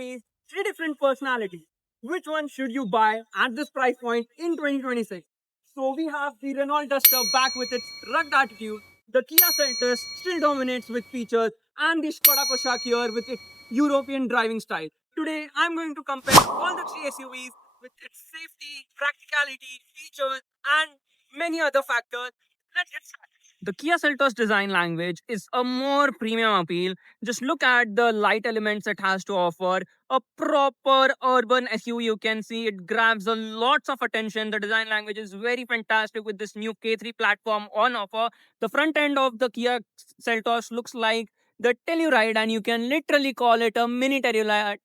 SUVs, three different personalities. Which one should you buy at this price point in 2026? So we have the Renault Duster back with its rugged attitude. The Kia Seltos still dominates with features, and the Skoda Kodiaq here with its European driving style. Today, I'm going to compare all the three SUVs with its safety, practicality, features, and many other factors. Let's get started. The Kia Seltos design language is a more premium appeal. Just look at the light elements it has to offer. A proper urban SUV, you can see it grabs a lots of attention. The design language is very fantastic with this new K3 platform on offer. The front end of the Kia Seltos looks like the Telluride, and you can literally call it a mini Telluride.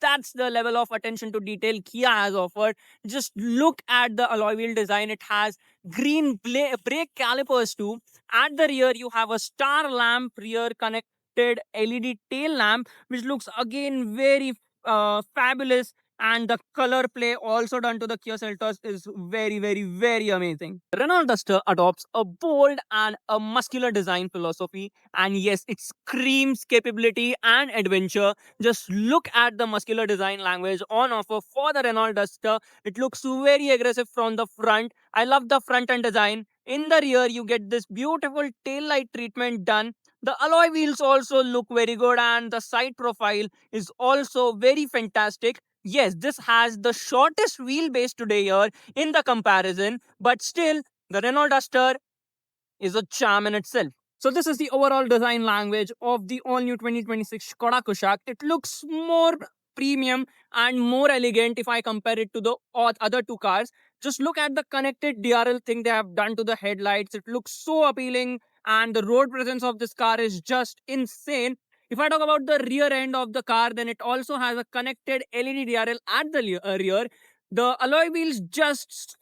That's the level of attention to detail Kia has offered. Just look at the alloy wheel design. It has green brake calipers too. At the rear, you have a star lamp rear connected LED tail lamp, which looks again very fabulous. And the color play also done to the Kia Seltos is very, very, very amazing. Renault Duster adopts a bold and a muscular design philosophy, and yes, it screams capability and adventure. Just look at the muscular design language on offer for the Renault Duster. It looks very aggressive from the front. I love the front end design. In the rear, you get this beautiful tail light treatment done. The alloy wheels also look very good, and the side profile is also very fantastic. Yes, this has the shortest wheelbase today here in the comparison, but still, the Renault Duster is a charm in itself. So this is the overall design language of the all-new 2026 Skoda Kodiaq. It looks more premium and more elegant if I compare it to the other two cars. Just look at the connected DRL thing they have done to the headlights. It looks so appealing, and the road presence of this car is just insane. If I talk about the rear end of the car, then it also has a connected LED DRL at the rear. The alloy wheels just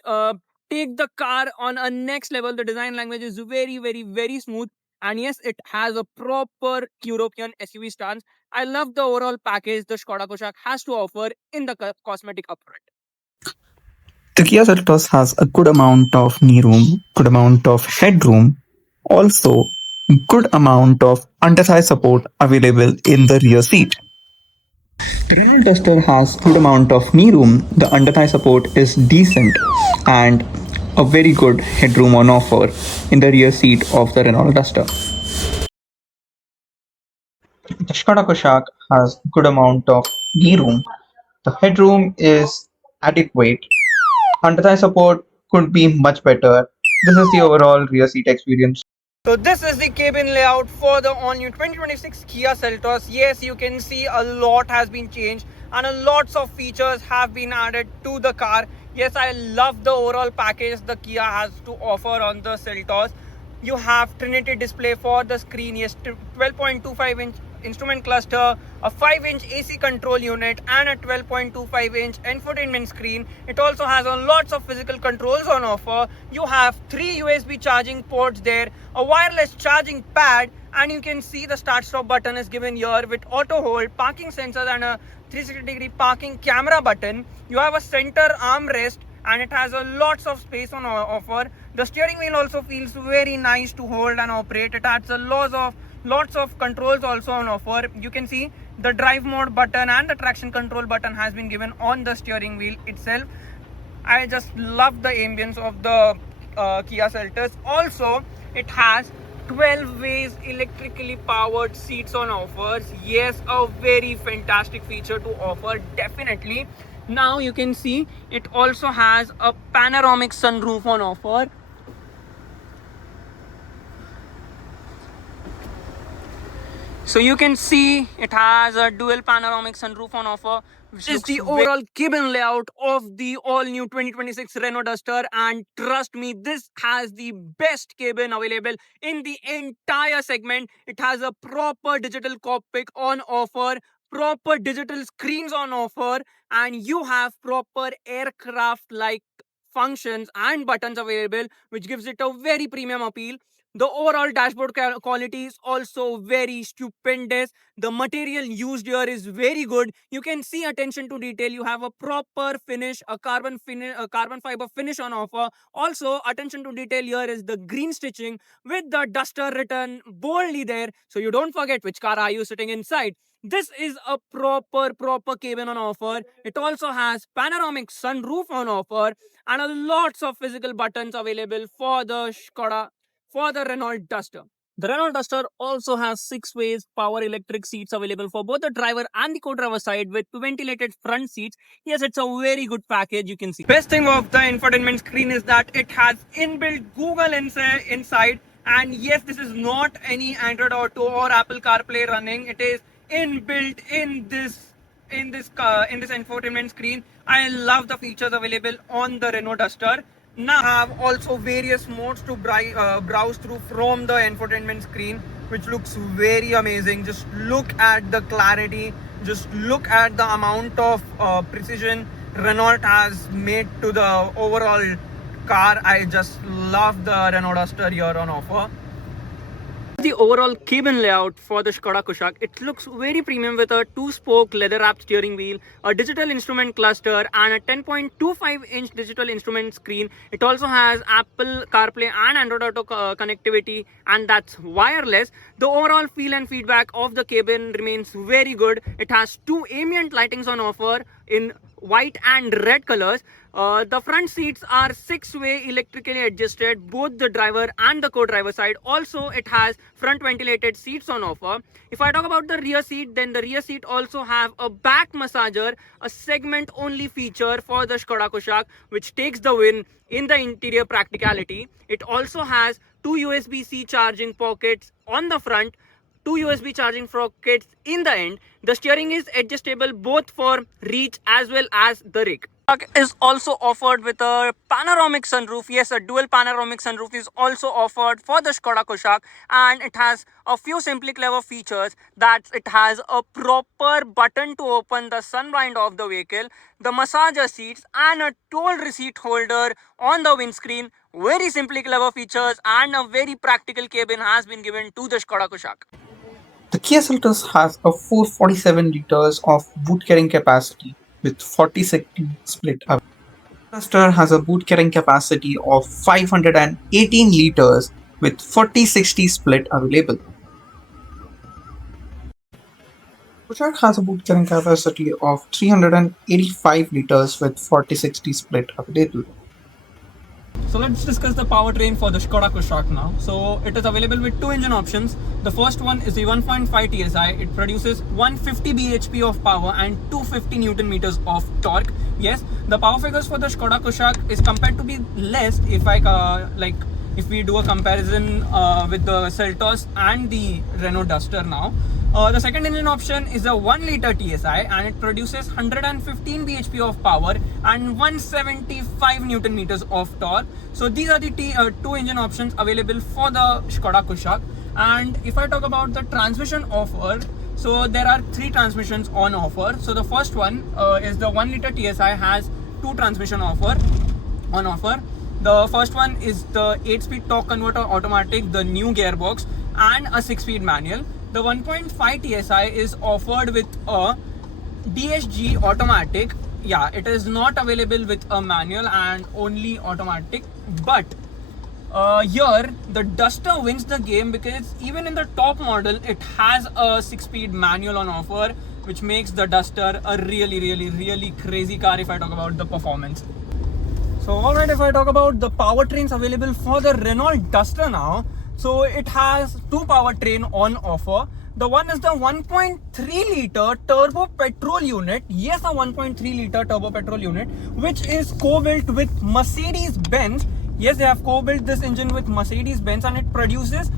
take the car on a next level. The design language is very, very, very smooth. And yes, it has a proper European SUV stance. I love the overall package the Skoda Kodiaq has to offer in the cosmetic upfront. The Kia Seltos has a good amount of knee room, good amount of headroom, also good amount of under-thigh support available in the rear seat. The Renault Duster has good amount of knee room, the under-thigh support is decent, and a very good headroom on offer in the rear seat of the Renault Duster. The Skoda Kodiaq has good amount of knee room. The headroom is adequate. Under-thigh support could be much better. This is the overall rear seat experience. So this is the cabin layout for the all-new 2026 Kia Seltos. Yes, you can see a lot has been changed and a lots of features have been added to the car. Yes, I love the overall package the Kia has to offer on the Seltos. You have Trinity display for the screen. Yes, 12.25-inch instrument cluster, a 5-inch AC control unit, and a 12.25-inch infotainment screen. It also has a lots of physical controls on offer. You have 3 USB charging ports there, a wireless charging pad, and you can see the start stop button is given here with auto hold, parking sensors, and a 360-degree parking camera button. You have a center armrest, and it has a lots of space on offer. The steering wheel also feels very nice to hold and operate. It has a lots of controls also on offer. You can see the drive mode button and the traction control button has been given on the steering wheel itself. I just love the ambience of the Kia Seltos. Also, it has 12 ways electrically powered seats on offers. Yes, a very fantastic feature to offer, definitely. Now you can see it also has a panoramic sunroof on offer. So you can see it has a dual panoramic sunroof on offer, which is the overall cabin layout of the all-new 2026 Renault Duster. And trust me, this has the best cabin available in the entire segment. It has a proper digital cockpit on offer, proper digital screens on offer, and you have proper aircraft-like functions and buttons available, which gives it a very premium appeal. The overall dashboard quality is also very stupendous. The material used here is very good. You can see attention to detail. You have a proper finish, a carbon fiber finish on offer. Also, attention to detail here is the green stitching with the Duster written boldly there, so you don't forget which car are you sitting inside. This is a proper cabin on offer. It also has panoramic sunroof on offer and a lots of physical buttons available for the Renault Duster. The Renault Duster also has 6 ways power electric seats available for both the driver and the co-driver side with ventilated front seats. Yes, it's a very good package, you can see. Best thing of the infotainment screen is that it has inbuilt Google inside, and yes, this is not any Android Auto or Apple CarPlay running. It is inbuilt in this infotainment screen. I love the features available on the Renault Duster. Now I have also various modes to browse through from the infotainment screen, which looks very amazing. Just look at the clarity, just look at the amount of precision Renault has made to the overall car. I just love the Renault Duster here on offer. The overall cabin layout for the Skoda Kushaq, it looks very premium with a 2-spoke leather-wrapped steering wheel, a digital instrument cluster and a 10.25-inch digital instrument screen. It also has Apple CarPlay and Android Auto connectivity, and that's wireless. The overall feel and feedback of the cabin remains very good. It has 2 ambient lightings on offer in white and red colors. The front seats are 6-way electrically adjusted, both the driver and the co-driver side. Also, it has front ventilated seats on offer. If I talk about the rear seat, then the rear seat also have a back massager, a segment only feature for the Skoda Kushaq, which takes the win in the interior practicality. It also has 2 USB-C charging pockets on the front, 2 USB charging sockets in the end. The steering is adjustable both for reach as well as the rig. Is also offered with a panoramic sunroof. Yes, a dual panoramic sunroof is also offered for the Skoda Kushaq, and it has a few simply clever features. That it has a proper button to open the sunblind of the vehicle, the massager seats and a toll receipt holder on the windscreen. Very simply clever features and a very practical cabin has been given to the Skoda Kushaq. The Kia Seltos has a 447 liters of boot carrying capacity with 40/60 split available. Duster has a boot carrying capacity of 518 liters with 40/60 split available. Kushaq has a boot carrying capacity of 385 liters with 40/60 split available. So let's discuss the powertrain for the Skoda Kushaq now. So it is available with 2 engine options. The first one is the 1.5 TSI. It produces 150 bhp of power and 250 Newton meters of torque. Yes, the power figures for the Skoda Kushaq is compared to be less if we do a comparison with the Seltos and the Renault Duster now. The second engine option is a 1 liter TSI, and it produces 115 bhp of power and 175 Newton meters of torque. So these are the 2 engine options available for the Skoda Kushaq. And if I talk about the transmission offer, so there are 3 transmissions on offer. So the first one is the 1 liter TSI has 2 transmission on offer. The first one is the 8-speed torque converter automatic, the new gearbox, and a 6-speed manual. The 1.5 TSI is offered with a DSG automatic. Yeah, it is not available with a manual and only automatic. But here the Duster wins the game because even in the top model, it has a 6-speed manual on offer, which makes the Duster a really crazy car if I talk about the performance. So alright, if I talk about the powertrains available for the Renault Duster now, so it has 2 powertrain on offer. The one is the 1.3 liter turbo petrol unit. Yes, a 1.3 liter turbo petrol unit, which is co-built with Mercedes-Benz. Yes, they have co-built this engine with Mercedes-Benz, and it produces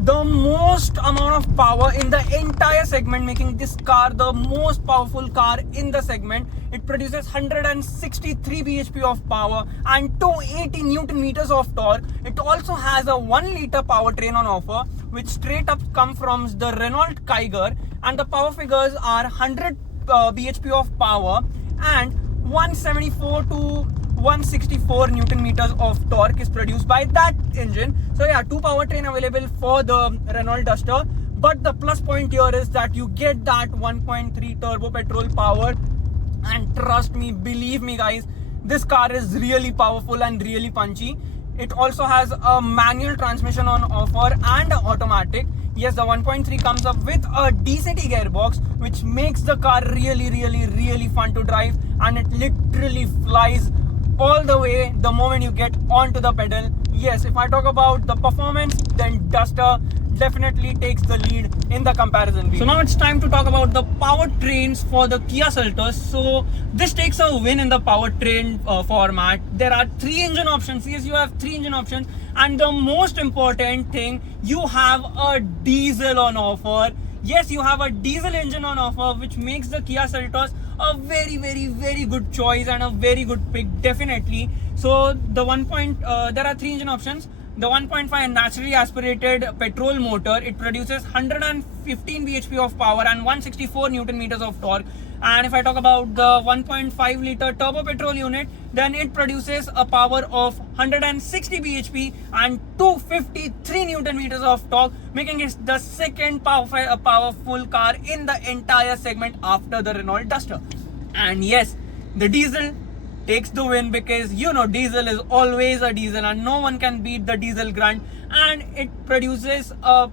the most amount of power in the entire segment, making this car the most powerful car in the segment. It produces 163 bhp of power and 280 Newton meters of torque. It also has a 1 liter powertrain on offer, which straight up come from the Renault Kiger, and the power figures are 100 bhp of power and 174 to 164 Newton meters of torque is produced by that engine. So yeah, 2 powertrain available for the Renault Duster. But the plus point here is that you get that 1.3 turbo petrol power, and trust me, believe me guys, this car is really powerful and really punchy. It also has a manual transmission on offer and automatic. Yes, the 1.3 comes up with a DCT gearbox, which makes the car really fun to drive, and it literally flies all the way the moment you get onto the pedal. Yes, if I talk about the performance, then Duster definitely takes the lead in the comparison. So now it's time to talk about the powertrains for the Kia Seltos. So this takes a win in the powertrain format. There are 3 engine options. Yes, you have 3 engine options, and the most important thing, you have a diesel on offer. Yes, you have a diesel engine on offer, which makes the Kia Seltos a very good choice and a very good pick, definitely. So the there are 3 engine options. The 1.5 naturally aspirated petrol motor, it produces 115 bhp of power and 164 newton meters of torque. And if I talk about the 1.5 liter turbo petrol unit, then it produces a power of 160 bhp and 253 newton meters of torque, making it the second powerful car in the entire segment after the Renault Duster. And yes, the diesel takes the win, because you know diesel is always a diesel and no one can beat the diesel grunt, and it produces a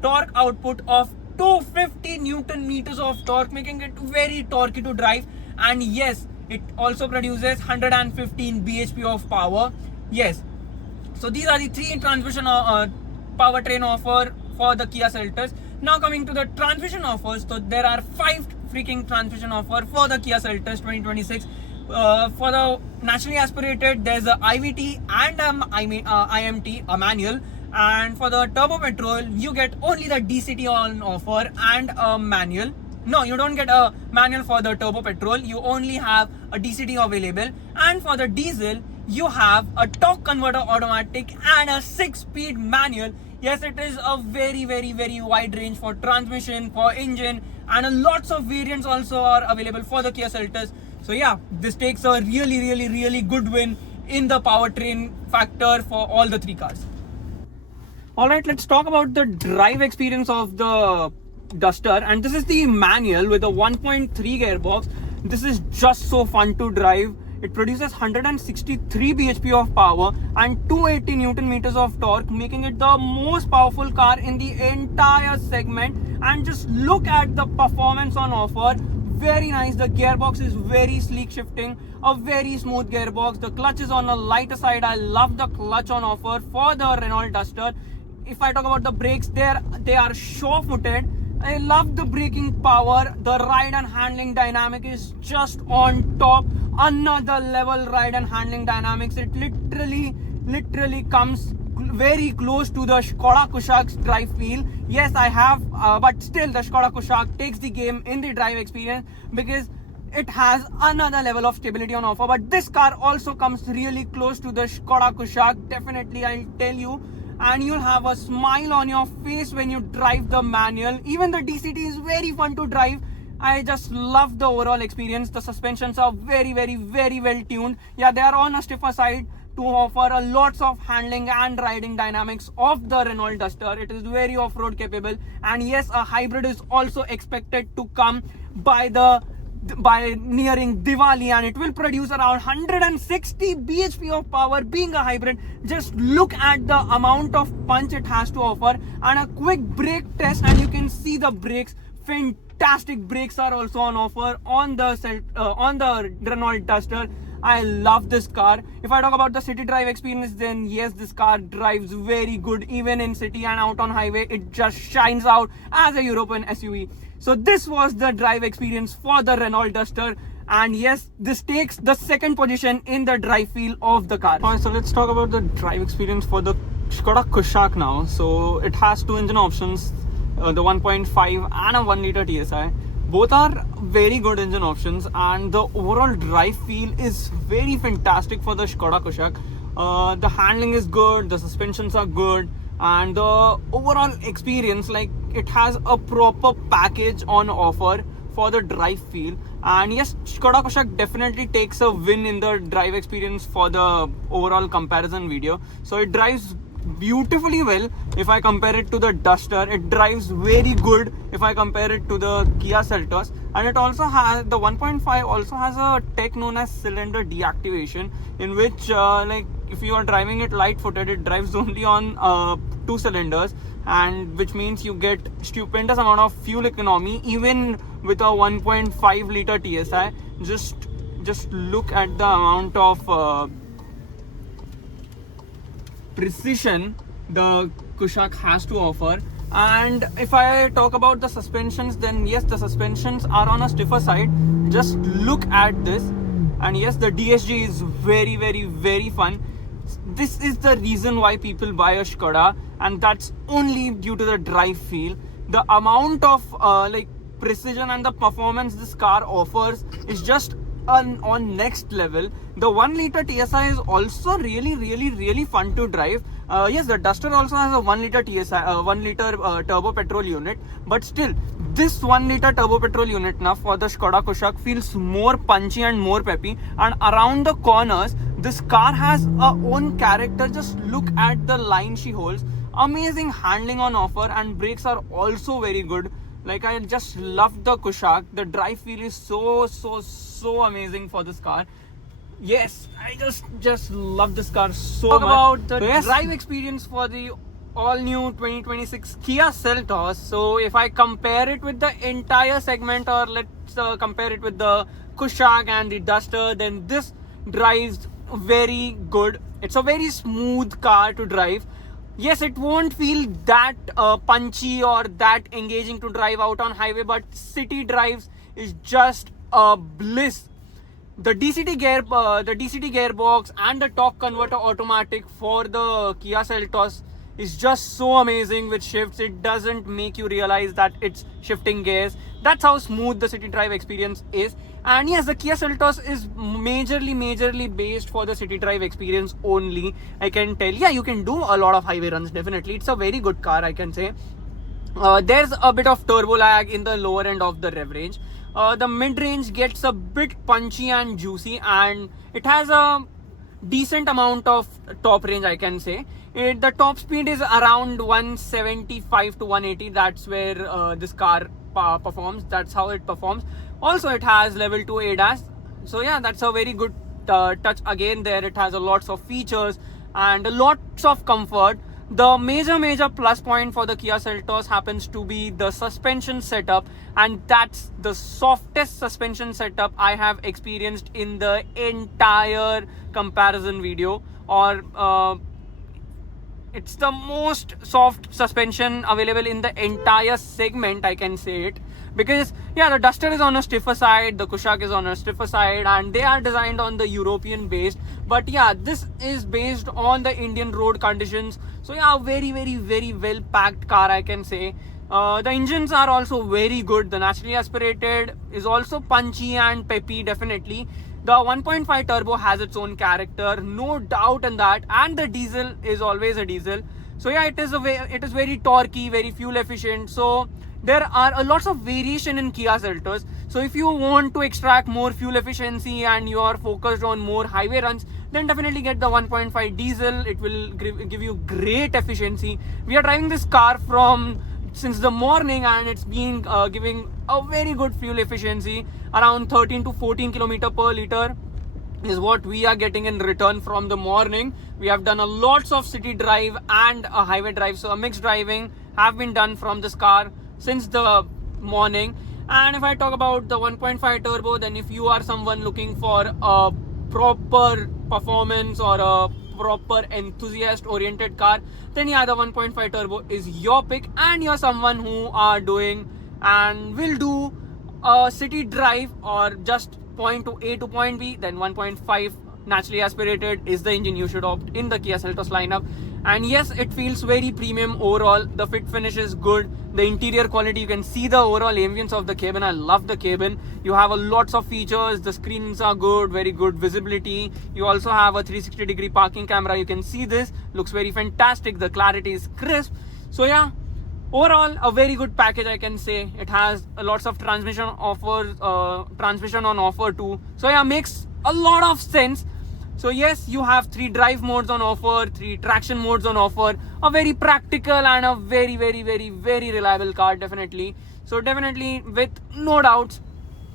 torque output of 250 newton meters of torque, making it very torquey to drive. And yes, it also produces 115 bhp of power. Yes, so these are the 3 transmission powertrain offer for the Kia Seltos. Now coming to the transmission offers, so there are 5 freaking transmission offer for the Kia Seltos 2026. For the naturally aspirated, there's a IVT and IMT, a manual. And for the turbo petrol, you get only the DCT on offer and a manual. No, you don't get a manual for the turbo petrol. You only have a DCT available. And for the diesel, you have a torque converter automatic and a 6-speed manual. Yes, it is a very wide range for transmission, for engine, and lots of variants also are available for the Kia Seltos. So yeah, this takes a really good win in the powertrain factor for all the 3 cars. Alright, let's talk about the drive experience of the Duster, and this is the manual with a 1.3 gearbox. This is just so fun to drive. It produces 163 bhp of power and 280 newton meters of torque, making it the most powerful car in the entire segment. And just look at the performance on offer. Very nice. The gearbox is very sleek shifting, a very smooth gearbox. The clutch is on a lighter side. I love the clutch on offer for the Renault Duster. If I talk about the brakes, they are sure-footed. I love the braking power. The ride and handling dynamic is just on top. Another level ride and handling dynamics. It literally comes very close to the Skoda Kushaq's drive feel. Yes, I have, but still the Skoda Kushaq takes the game in the drive experience, because it has another level of stability on offer. But this car also comes really close to the Skoda Kushaq, definitely, I'll tell you. And you'll have a smile on your face when you drive the manual. Even the DCT is very fun to drive. I just love the overall experience. The suspensions are very well tuned. Yeah, they are on a stiffer side to offer a lots of handling and riding dynamics of the Renault Duster. It is very off-road capable. And yes, a hybrid is also expected to come by nearing Diwali, and it will produce around 160 bhp of power. Being a hybrid, just look at the amount of punch it has to offer. And a quick brake test, and you can see the brakes. Fantastic brakes are also on offer on the Renault Duster. I love this car. If I talk about the city drive experience, then yes, this car drives very good. Even in city and out on highway, it just shines out as a European SUV. So this was the drive experience for the Renault Duster. And yes, this takes the 2nd position in the drive feel of the car. Alright, so let's talk about the drive experience for the Skoda Kushaq now. So it has 2 engine options, the 1.5 and a 1 liter TSI. Both are very good engine options, and the overall drive feel is very fantastic for the Skoda Kushaq. The handling is good, the suspensions are good, and the overall experience, like, it has a proper package on offer for the drive feel. And yes, Skoda Kushaq definitely takes a win in the drive experience for the overall comparison video. So it drives beautifully well. If I compare it to the Duster, it drives very good if I compare it to the Kia Seltos. And it also has, the 1.5 also has a tech known as cylinder deactivation, in which like if you are driving it light footed, it drives only on 2 cylinders, and which means you get stupendous amount of fuel economy even with a 1.5 liter TSI. Just look at the amount of precision the Kushaq has to offer. And if I talk about the suspensions, then yes, the suspensions are on a stiffer side. Just look at this, and yes, the DSG is very, very, very fun. This is the reason why people buy a Skoda, and that's only due to the drive feel. The amount of precision and the performance this car offers is just on next level. The 1 liter TSI is also really, really, really fun to drive. Yes, the Duster also has a 1 liter TSI, 1 liter turbo petrol unit, but still, this 1 liter turbo petrol unit now for the Skoda Kushaq feels more punchy and more peppy. And around the corners, this car has a own character. Just look at the line she holds. Amazing handling on offer, and brakes are also very good. Like, I just love the Kushaq. The drive feel is so amazing for this car. Yes, I just love this car so much. About the drive experience for the all new 2026 Kia Seltos. So if I compare it with the entire segment, or let's compare it with the Kushaq and the Duster, then this drives very good. It's a very smooth car to drive. Yes, it won't feel that punchy or that engaging to drive out on highway, but city drives is just a bliss. The DCT gearbox and the torque converter automatic for the Kia Seltos is just so amazing with shifts. It doesn't make you realize that it's shifting gears. That's how smooth the city drive experience is. And yes, the Kia Seltos is majorly based for the city drive experience only. I can tell. Yeah, you can do a lot of highway runs, definitely. It's a very good car, I can say. There's a bit of turbo lag in the lower end of the rev range. The mid-range gets a bit punchy and juicy, and it has a decent amount of top range, I can say. The top speed is around 175 to 180. That's where this car performs. That's how it performs. Also, it has level 2 ADAS. So yeah, that's a very good touch again there. It has a lots of features and lots of comfort. The major plus point for the Kia Seltos happens to be the suspension setup, and that's the softest suspension setup I have experienced in the entire comparison video. Or it's the most soft suspension available in the entire segment, I can say it. Because yeah, the Duster is on a stiffer side, the Kushaq is on a stiffer side, and they are designed on the European based. But yeah, this is based on the Indian road conditions. So yeah, very well packed car, I can say. The engines are also very good. The naturally aspirated is also punchy and peppy, definitely. The 1.5 turbo has its own character, no doubt in that, and the diesel is always a diesel. So yeah, it is very torquey, very fuel efficient. So there are a lots of variation in Kia Seltos. So if you want to extract more fuel efficiency and you are focused on more highway runs, then definitely get the 1.5 diesel. It will give you great efficiency. We are driving this car since the morning, and it's been giving a very good fuel efficiency, around 13 to 14 kilometer per liter is what we are getting in return from the morning. We have done a lots of city drive and a highway drive, so a mixed driving have been done from this car since the morning. And if I talk about the 1.5 turbo, then if you are someone looking for a proper performance or a proper enthusiast oriented car, then yeah, the 1.5 turbo is your pick. And you're someone who are doing and will do a city drive or just point to A to point B, then 1.5 naturally aspirated is the engine you should opt in the Kia Seltos lineup. And yes, it feels very premium overall. The fit finish is good. The interior quality, you can see the overall ambience of the cabin. I love the cabin. You have a lots of features. The screens are good, very good visibility. You also have a 360-degree parking camera. You can see this. Looks very fantastic. The clarity is crisp. So yeah, overall a very good package, I can say. It has lots of transmission on offer too. So yeah, makes a lot of sense. So yes, you have 3 drive modes on offer, 3 traction modes on offer. A very practical and a very reliable car, definitely. So definitely, with no doubts,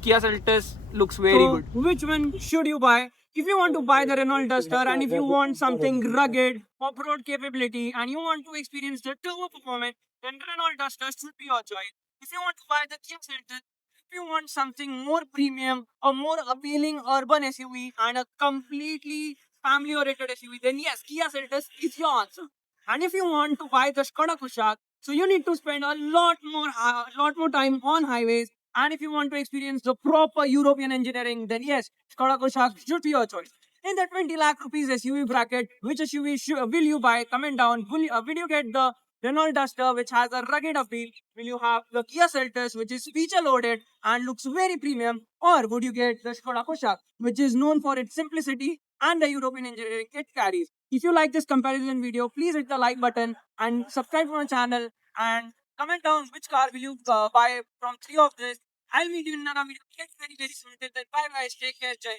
Kia Seltos looks very good. Which one should you buy? If you want to buy the Renault Duster and if you want something rugged, off-road capability, and you want to experience the turbo performance, then Renault Duster should be your choice. If you want to buy the Kia Seltos, if you want something more premium, a more appealing urban SUV, and a completely family-oriented SUV, then yes, Kia Seltos is your answer. And if you want to buy the Skoda Kushaq, so you need to spend lot more time on highways. And if you want to experience the proper European engineering, then yes, Skoda Kushaq should be your choice. In the 20 lakh rupees SUV bracket, which SUV will you buy? Comment down. Will you get the Renault Duster, which has a rugged appeal? Will you have the Kia Seltos, which is feature loaded and looks very premium? Or would you get the Skoda Kushaq, which is known for its simplicity and the European engineering it carries? If you like this comparison video, please hit the like button and subscribe to my channel and comment down which car will you buy from three of this. I'll meet you in another video. Get very soon. Till then, bye bye. Take care. Jai.